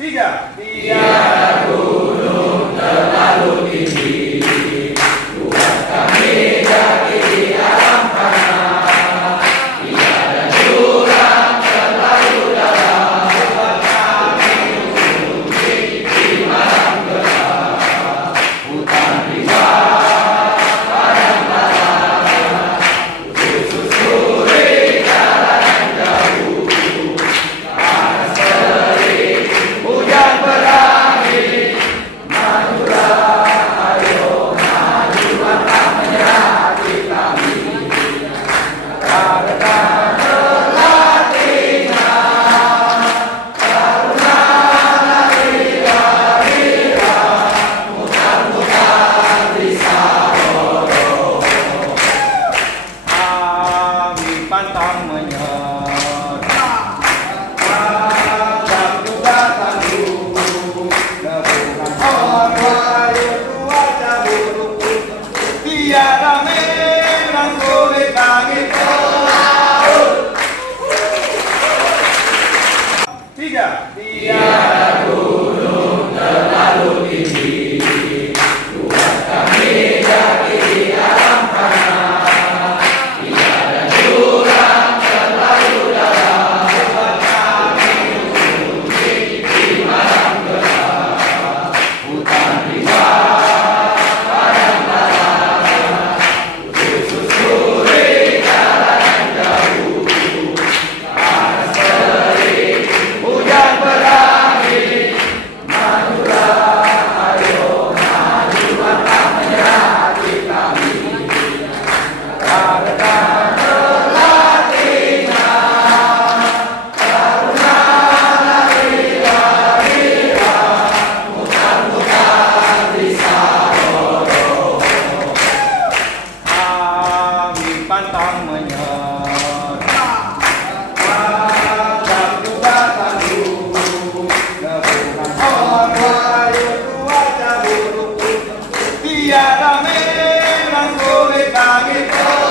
tiga. Tiada gunung terlalu tinggi, buat kami jati di alam tanah. Tiada jurang terlalu dalam, buat kami gunung di malam gelap. Hutan rimbang, padang lalang, susuri jalanan jauh. Panas terik, hujan berangin, majulah, ayo maju, langkah menyerah hati kami. Karena telah tinggal, karena lari-larilah, mutar-mutar di Saboro. Kami pantang menyerah, pantang juga tangguh. Debukan air cuaca buruk, tiada merah sulit kami pelaut. Tiga. Tiada gunung terlalu tinggi, buat kami jati di alam tanah. Tiada jurang terlalu dalam, buat kami gunung di malam gelap. Hutan rimbang, padang lalang, susuri jalanan jauh. Panas terik, hujan berangin, majulah, ayo maju, langkah menyerah hati kami. Karena telah tinggal, karena lari-larilah, mutar-mutar di Saboro. Kami pantang menyerah, pantang juga tangguh. Debukan air cuaca buruk, tiada merah sulit kami pelaut.